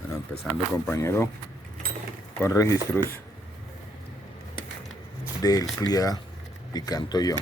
Bueno, empezando, compañero, con registros del CLIA Picantollón.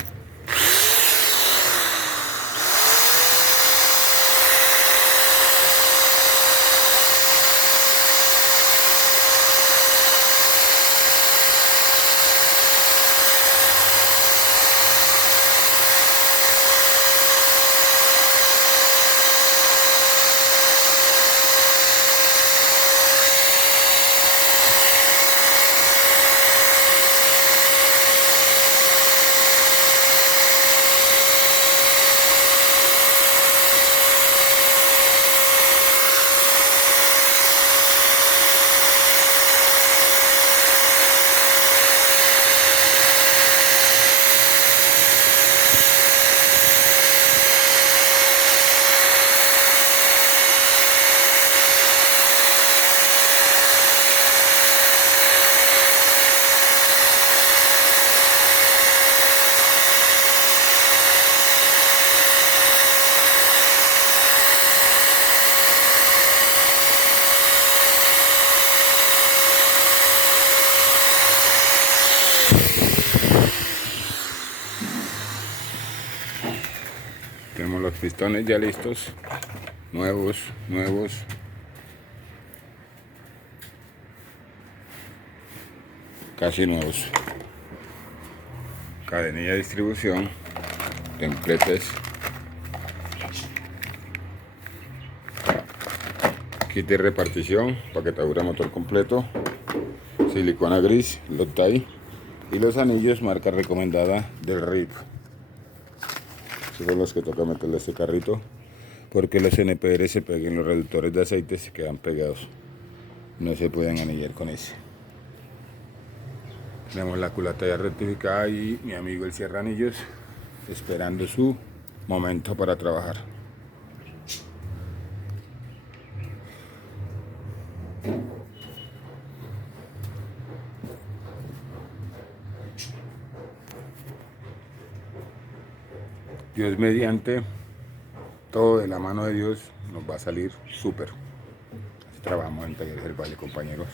Tenemos los pistones ya listos, nuevos, casi nuevos. Cadenilla de distribución, templetes, kit de repartición, paquetadura motor completo, silicona gris, Loctite y los anillos marca recomendada del RIP. Esos son los que toca meterle a este carrito, porque los NPR se peguen, los reductores de aceite se quedan pegados, no se pueden anillar con ese. Tenemos la culata ya rectificada y mi amigo el cierra anillos esperando su momento para trabajar. Dios mediante, todo de la mano de Dios nos va a salir súper. Trabajamos en Talleres del Valle, compañeros.